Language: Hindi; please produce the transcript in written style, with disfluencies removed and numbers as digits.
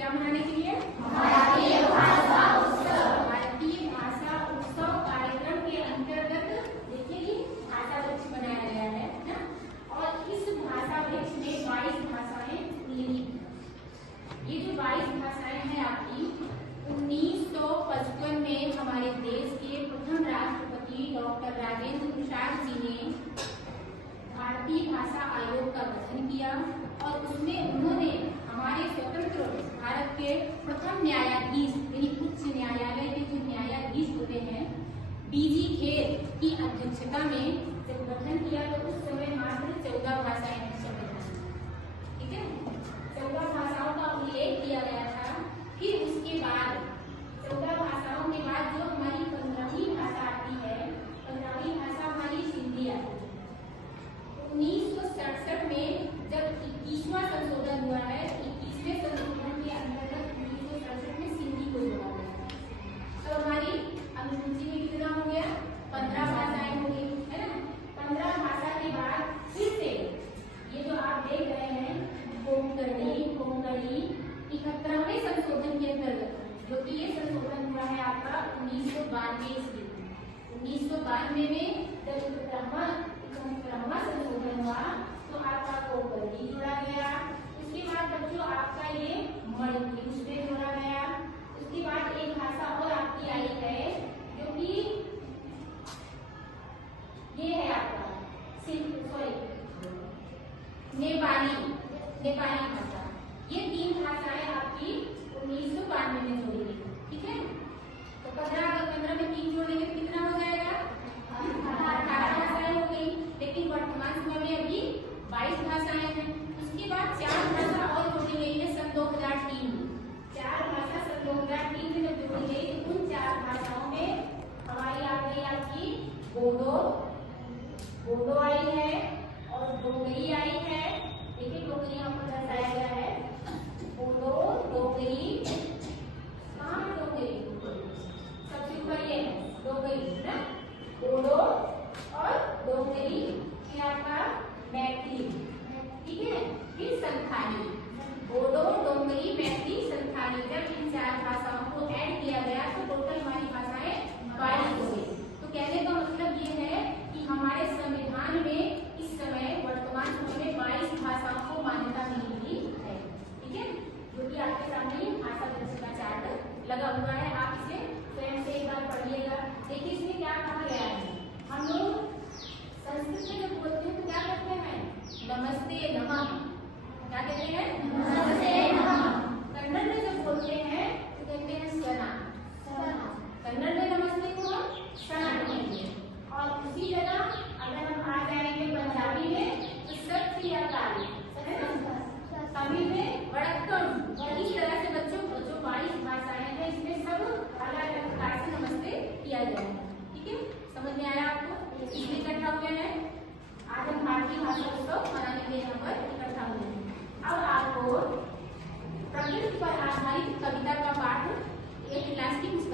क्या मनाने के लिए? भारतीय भाषा उत्सव। भारतीय भाषा उत्सव कार्यक्रम के अंतर्गत देखिए ये भाषा वृक्ष बनाया गया है ना, और इस भाषा वृक्ष में 22 भाषाएं उल्लेखित हैं। ये जो 22 भाषाएं हैं आपकी 1955 में हमारे देश के प्रथम राष्ट्रपति डॉक्टर राजेंद्र प्रसाद जी ने भारतीय भाषा आयोग का गठन किया और उसमें उन्होंने हमारे स्वतंत्र भारत के प्रथम न्यायाधीश यानी उच्च न्यायालय के जो न्यायाधीश होते हैं बीजी खेर की अध्यक्षता में जब गठन किया तो उस समय मात्र 14 भाषाएं थी संविधान में, ठीक है, 14 भाषाओं का उल्लेख किया गया था। फिर उसके बाद 14 भाषाओं के बाद जो हमारी 15वीं भाषा आती है, 15वीं भाषा हमारी सिंधी आती है। 1967 में जब 21वां संशोधन हुआ है, 21वें संशोधन के अंतर्गत 1967 में सिंधी को जोड़ा गया। तो हमारी अनुसूची में कितना हो गया? 15 भाषाएं हो गई, है ना। 15 भाषा के बाद फिर से ये जो आप देख रहे हैं कोंकणी 71वें संशोधन के अंतर्गत, जो कि ये संशोधन हुआ है आपका 1992 ईस्वी में। 1992 में जब 71वां संशोधन हुआ तो आपका कोंकणी जोड़ा गया। उसके बाद बच्चों आपका ये मणिपुरी उसमें जोड़ा गया। उसके बाद एक भाषा और आपकी आई है जो कि ये है आपका नेपाली भाषा। ये 3 भाषाएं आपकी 1992 में जोड़ी गई, ठीक है। तो 15 में 3 जोड़ेंगे तो कितना हो जाएगा? 18 भाषाएं हो गई। लेकिन वर्तमान समय में अभी 22 भाषाएं हैं। उसके बाद 4 भाषा और जोड़ी गई है सन 2003 में। 4 भाषा सन 2003 में जब जोड़ी गई तो उन 4 भाषाओं में हमारी आ गई आपकी बोडो आई है और डोगरी आई है। देखिए डोगरी यहाँ पर दर्शाया गया है, बोडो डोगरी। कहाँ है डोगरी? सबसे ऊपर ये है डोगरी ना, बोडो और डोगरी है आपका मैथिली, ठीक है। फिर संथाली, बोडो डोगरी मैथिली संथाली। जब इन 4 भाषाओं को ऐड किया गया तो टोटल हमारी भाषाएं 22 हो गई। तो कहने का मतलब ये है कि हमारे संविधान में इस समय वर्तमान समय में 22 भाषाओं को मान्यता मिली हुई है, ठीक है। जो कि आपके सामने ही भाषा वृक्ष का चार्ट लगा हुआ है, आप इसे स्वयं से एक बार पढ़िएगा। देखिए इसमें क्या कहा गया है। हम लोग संस्कृत में जब बोलते हैं तो क्या कहते हैं? नमस्ते नमः। क्या कहते हैं?